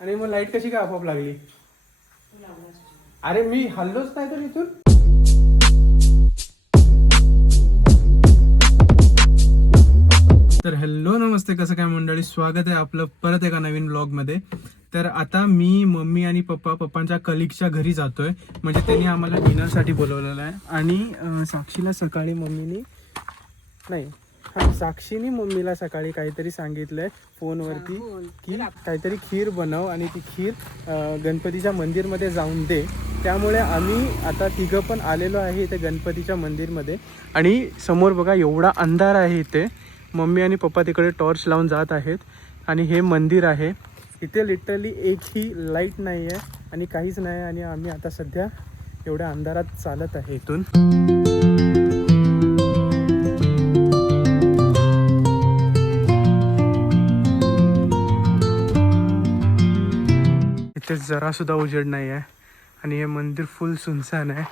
आणि मग लाईट कशी काय आपोआप लागली? अरे मी हल्लोच नाही तर इथून. तर हॅलो नमस्ते, कसं काय मंडळी, स्वागत आहे आपलं परत एका नवीन ब्लॉगमध्ये. तर आता मी मम्मी आणि पप्पांच्या कलिगच्या घरी जातोय. म्हणजे त्यांनी आम्हाला डिनरसाठी बोलवलेलं आहे. आणि साक्षीला सकाळी साक्षीने मम्मीला सकाळी काहीतरी सांगितलंय फोनवरती की काहीतरी खीर बनव आणि ती खीर गणपतीच्या मंदिरमध्ये जाऊन दे. त्यामुळे आम्ही आता तिघं पण आलेलो आहे इथे गणपतीच्या मंदिरमध्ये. आणि समोर बघा एवढा अंधार आहे इथे. मम्मी आणि पप्पा तिकडे टॉर्च लावून जात आहेत. आणि हे मंदिर आहे, इथे लिटरली एकही लाईट नाही आहे आणि काहीच नाही. आणि आम्ही आता सध्या एवढ्या अंधारात चालत आहे इथून. इथे जरासुद्धा उजेड नाही आहे आणि हे मंदिर फुल सुनसान आहे.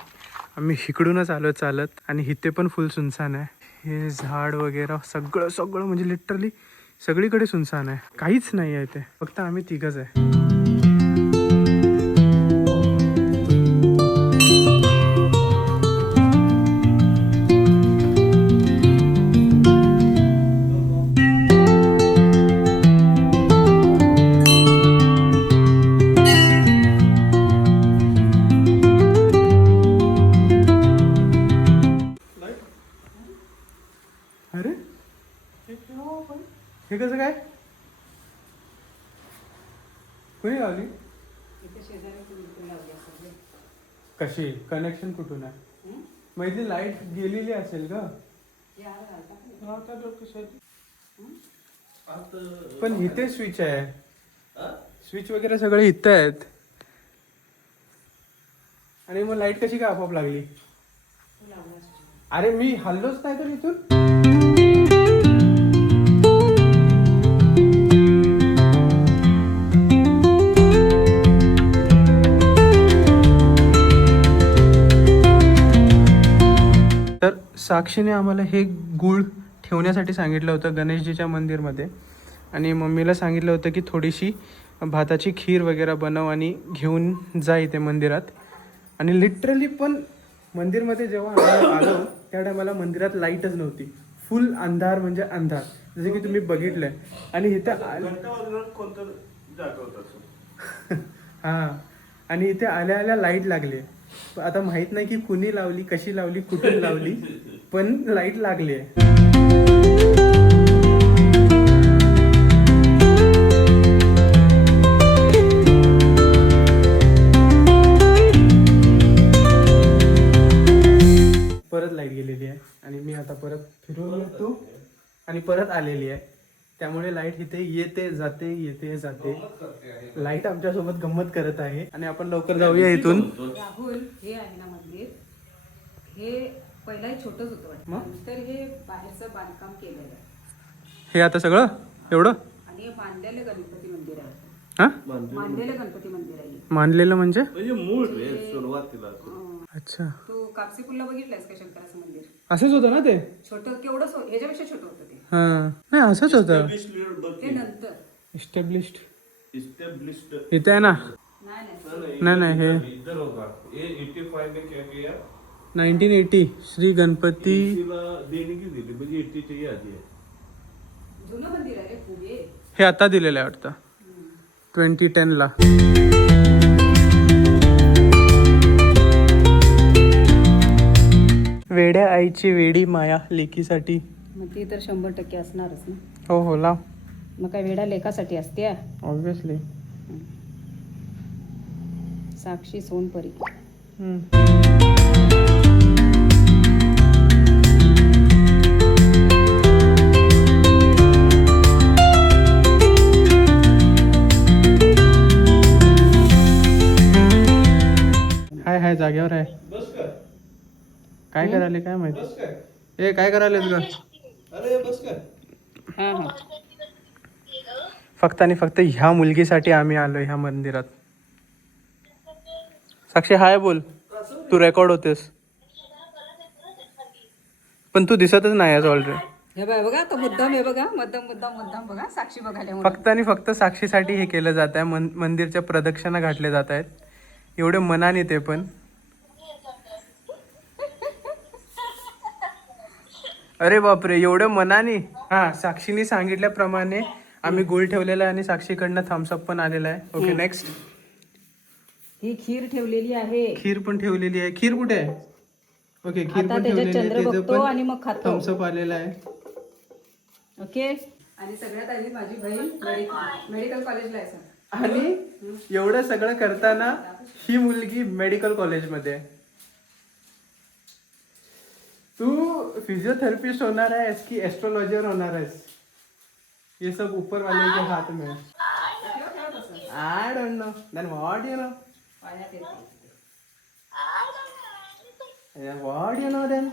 आम्ही इकडूनच आलो चालत आणि इथे पण फुल सुनसान आहे. हे झाड वगैरे सगळं म्हणजे लिटरली सगळीकडे सुनसान आहे, काहीच नाही आहे इथे, फक्त आम्ही तिघच आहे. अरे हे कसं काय, कोणी लावली? कशी कनेक्शन कुठून आहे? मग इथे लाईट गेलेली असेल का? पण इथे स्विच आहे, स्विच वगैरे सगळे इथं आहेत. आणि मग लाईट कशी काय आपोआप लागली? अरे मी हल्लोच नाही तर इथून. तर साक्षीने आम्हाला हे गूळ ठेवण्यासाठी सांगितलं होतं गणेशजीच्या मंदिरमध्ये. आणि मम्मीला सांगितलं होतं की थोडीशी भाताची खीर वगैरे बनव आणि घेऊन जा इथे मंदिरात. आणि लिटरली पण मंदिरमध्ये जेव्हा आम्ही आलो त्या टायमाला मंदिरात लाईटच नव्हती, फुल अंधार म्हणजे अंधार, जसं की तुम्ही बघितलंय. आणि इथे हां, आणि इथे आल्या आल्या लाईट लागली. आता माहित नाही की कुणी लावली, कशी लावली, कुठून लावली, पण लाईट लागली आहे. परत लाईट गेलेली आहे आणि मी आता परत फिरून येतो आणि परत आलेली आहे. त्यामुळे लाईट इथे येते जाते, येते जाते. लाईट आमच्यासोबत गंमत करत आहे. आणि आपण लवकर जाऊया इथून. राहुल, हे आहे ना मंदिर, हे पहिला छोटंच होतं वाटतं, तर हे बाहेरचं बांधकाम केलेलं आहे. हे आता सगळं एवढं आणि हे बांधलेलं गणपती मंदिर आहे. हा, बांधलेलं गणपती मंदिर आहे. मानलेलं म्हणजे मूळ सुरुवातीला. अच्छा, तू कापसी पुल्ला बघितलायस का शंकराचं मंदिर? असंच होतं ना ते? छोटं केवढं, ह्याच्यापेक्षा छोटं होतं ते. हा, नाही असंच होतं ते नंतर इस्टॅब्लिश्ड. इथे आहे ना? नाही हे 1980 श्री गणपती जुनं मंदिर आहे रे खूप. हे आता दिलेलं आहे वाटतं 2010 ला. वेड्या आईची वेडी माया लेकीसाठी. मग ती तर 100% असणारच ना. हो हो, लाव. मग काय वेडा लेखासाठी असते? ऑब्विसली. साक्षी सोनपरी. हाय जागेवर आहे. काय करायले काय माहिती. ए काय करायलेस ग? फक्त आणि फक्त ह्या मुलगीसाठी आम्ही आलोय ह्या मंदिरात. साक्षी हाय बोल, तू रेकॉर्ड होतेस पण तू दिसतच नाही ऑलरेडी. हे बघा तो मुद्दाम हे बघा मुद्दाम बघा साक्षी बघायला म्हणून. फक्त आणि फक्त साक्षीसाठी हे केलं जात आहे. मंदिरच्या प्रदक्षिणा घातल्या जात आहेत. एवढे मनाने ते पण. अरे बापरे, एवढं मनाने. हा, साक्षीने सांगितल्याप्रमाणे आम्ही गुळ ठेवलेला आहे आणि साक्षीकडनं थम्सअप पण आलेला आहे. Okay, next. ही खीर ठेवलेली आहे. खीर पण ठेवलेली आहे. खीर कुठे आहे? ओके, खीर आता पण त्याच्यात ठेवलेली आहे. चंद्र त्याचं बघतो आणि मग पण खातो. थम्सअप आलेला आहे. ओके. आणि सगळ्यात आधी माझी बहीण मेडिकल कॉलेजला आहे सर. आणि एवढं सगळं करताना ही मुलगी मेडिकल कॉलेजमध्ये आहे. तू फिजियोथेरेपिस्ट होणार आहेस की एस्ट्रोलॉजर होणार आहेस? ये सब ऊपर वाले के हाथ में. I don't know. Then what do you know? What do you know then?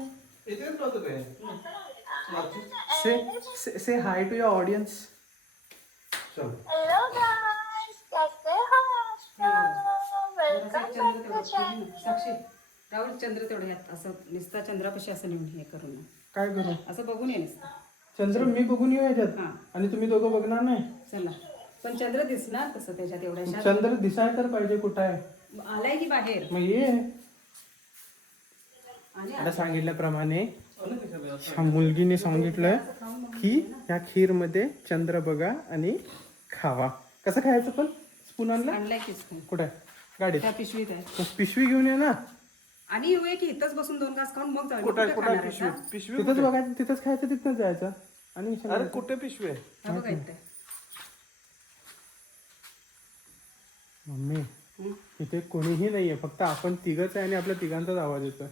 Say hi to your audience. Hello guys, कैसे हो आप? वेलकम साक्षी त्यावर चंद्र तेवढं यात असं निसता चंद्रापाशी असं नेऊन हे करून काय करू? असं बघून ये निसता. चंद्र मी बघून येऊ याच्यात हा. आणि तुम्ही दोघं बघणार नाही? चला पण चंद्र दिसणार कसं त्याच्यात एवढ्या चंद्र दिसाय तर पाहिजे. कुठं आहे? आलाय की बाहेर. मग ये. आणि आता सांगितल्याप्रमाणे ह्या मुलगीने सांगितलं की ह्या खीर मध्ये चंद्र बघा आणि खावा. कसं खायचं पण? स्पून आणला? आणलाय कीच काय कुठे आहे? गाडीत. त्या पिशवीत आहे. मग पिशवी घेऊन ये ना. आणि येऊया की इथंच बसून 2 घास खाऊन मग जाऊ. कुठे पिशवी? पिशवी तिथंच बघायचं, तिथंच खायचं, तिथंच जायचं. आणि अरे कुठे पिशवी आहे? हा बघा इथे. मम्मी, इथे कोणीही नाहीये, फक्त आपण तिघच आहे आणि आपल्या तिघांचाच आवाज येतोय.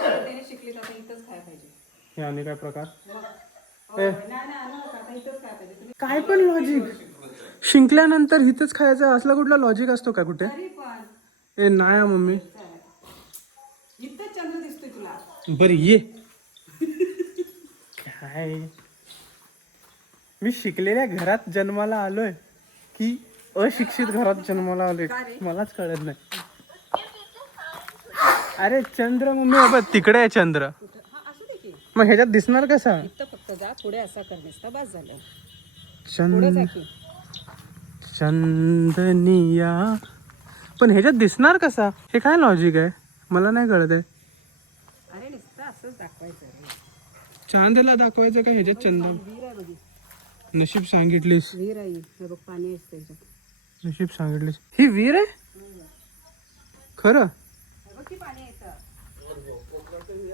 त्याने शिकलीत आता इथंच खायला पाहिजे. हे आणि काय प्रकार? नाही आणू नका, आता इथंच खायला पाहिजे. तुम्ही काय पण लॉजिक? शिंकल्यानंतर हिथंच खायचं असला कुठला लॉजिक असतो का कुठे? तरी पण ए नाही हा मम्मी. इथंच चंद्र दिसतोय तुला. बरं ये. काय मी शिकलेल्या घरात जन्माला आलोय की अशिक्षित घरात जन्माला आलोय मलाच कळत नाही. अरे चंद्र मम्मी, बघ तिकडे आहे चंद्र. हा असू दे की. मग ह्याच्यात दिसणार कसा? इथं फक्त जा पुढे असा कर नुसता बस झालं. पुढे चंद जा की. चंदनिया. पण ह्याच्यात दिसणार कसा? हे काय लॉजिक आहे? मला नाही कळत आहे. अरे नुसतं असंच दाखवायचं रे. चांदला दाखवायचं का ह्याच्यात चंद्र? विहीर आहे बघी. नशीब सांगितलीस. विहीर आहे हे बघ, पाणी असतं याच्यात. नशीब सांगितलीस. ही वीर आहे खरं? हे बघ की पाणी येतं.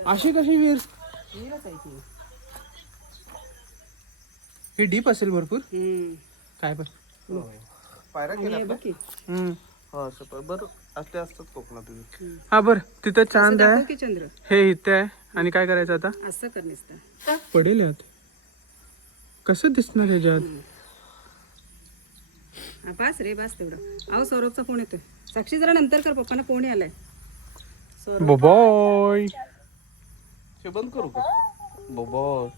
अशी कशी वीर? विहीरच आहे ती. ही डीप असेल भरपूर. काय पण. पायऱ्या आणि हे बघ की. हा असं बरं असे असतात कोकणात. हा बर, तिथं असं चांद दाखव आहे, की चंद्र. हे इथे आहे. आणि काय करायचं आता? असं कर नुसतं. पडेल यात. कसं दिसणार ह्याच्यात? हा पास रे बस तेवढं. अहो सौरभचा फोन येतोय. साक्षी जरा नंतर कर, पप्पांना फोन आलाय. सौरभ बॉय. हे बंद करू का? बाबा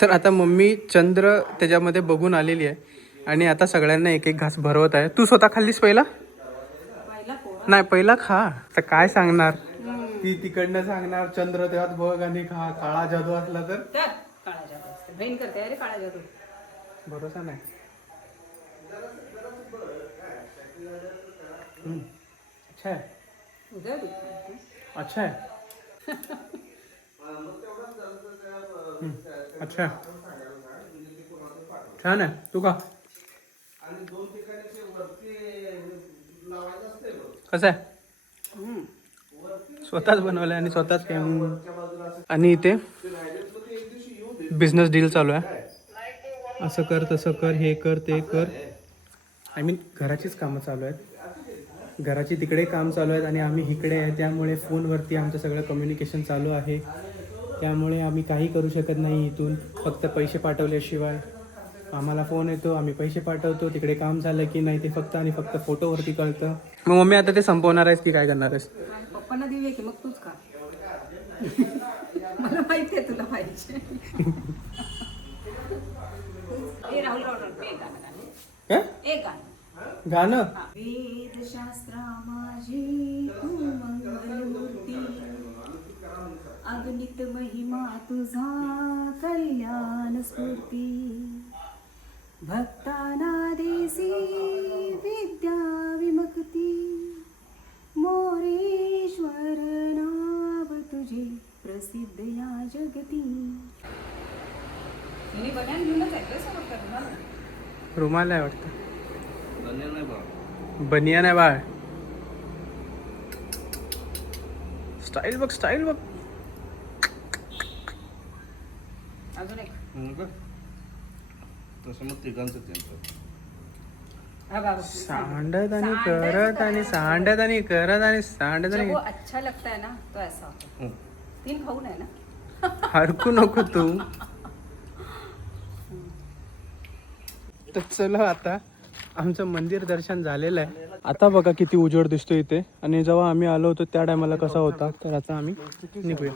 तर आता मम्मी चंद्र त्याच्यामध्ये बघून आलेली आहे आणि आता सगळ्यांना एक एक घास भरवत आहे. तू स्वतः खाल्लीस पहिला? नाही, पहिला खा. तर काय सांगणार ती? तिकडनं सांगणार चंद्र तेव्हाच बघ आणि खा. काळा जादू असला तर काळा जादू असते. बहीण करते अरे काळा जादू. भरोसा नाही. अच्छा है. उद्या बी. अच्छा है. अच्छा, छान आहे. तू का कसं आहे? स्वतःच बनवलं आणि स्वतःच आणि इथे बिझनेस डील चालू आहे. असं कर, तसं कर, हे कर, ते कर. आय मीन घराचीच कामं चालू आहेत. घराची तिकडे काम चालू आहेत आणि आम्ही इकडे आहे. त्यामुळे फोनवरती आमचं सगळं कम्युनिकेशन चालू आहे. त्यामुळे आम्ही काही करू शकत नाही इथून. फक्त पैसे पाठवल्याशिवाय. आम्हाला फोन येतो, आम्ही पैसे पाठवतो, तिकडे काम झालं की नाही ते फक्त आणि फक्त फोटोवरती कळतं. मग मम्मी आता ते संपवणार आहेस की काय करणार आहेस? पप्पांना देऊया की मग तूच खा. मला माहिती आहे तुला पाहिजे. हे राहुल एक गाणं गाणं. काय एक गाणं. गाणं वेदशास्त्रा माझी तू मंगलमूर्ती, अगणित महिमा तुझा कल्याण स्फूर्ती, भक्ताना देसी विद्या विमुक्ती, मोरेश्वर नाव तुझे प्रसिद्ध या जगती. तिने बन्यान घेऊनच ऐकलं समोर करणार. रुमाल आहे वाटतं. बनियान नाही बा. बनियान आहे बाळ. स्टाईल बघ स्टाईल बघ. अजून एक. तसं मग तिघांचं त्यांचं. हा बाबा. सांडत आणि करत आणि सांडत आणि करत आणि सांडत जब आणि वो अच्छा लगता है ना तो ऐसा होता है. 3 खाऊन आहे ना. हरकू नको तू. तर चला आता आमचं मंदिर दर्शन झालेलं आहे. आता बघा किती उजेड दिसतो इथे आणि जेव्हा आम्ही आलो होतो त्या टायमाला कसा होता. तर आता आम्ही निघूया.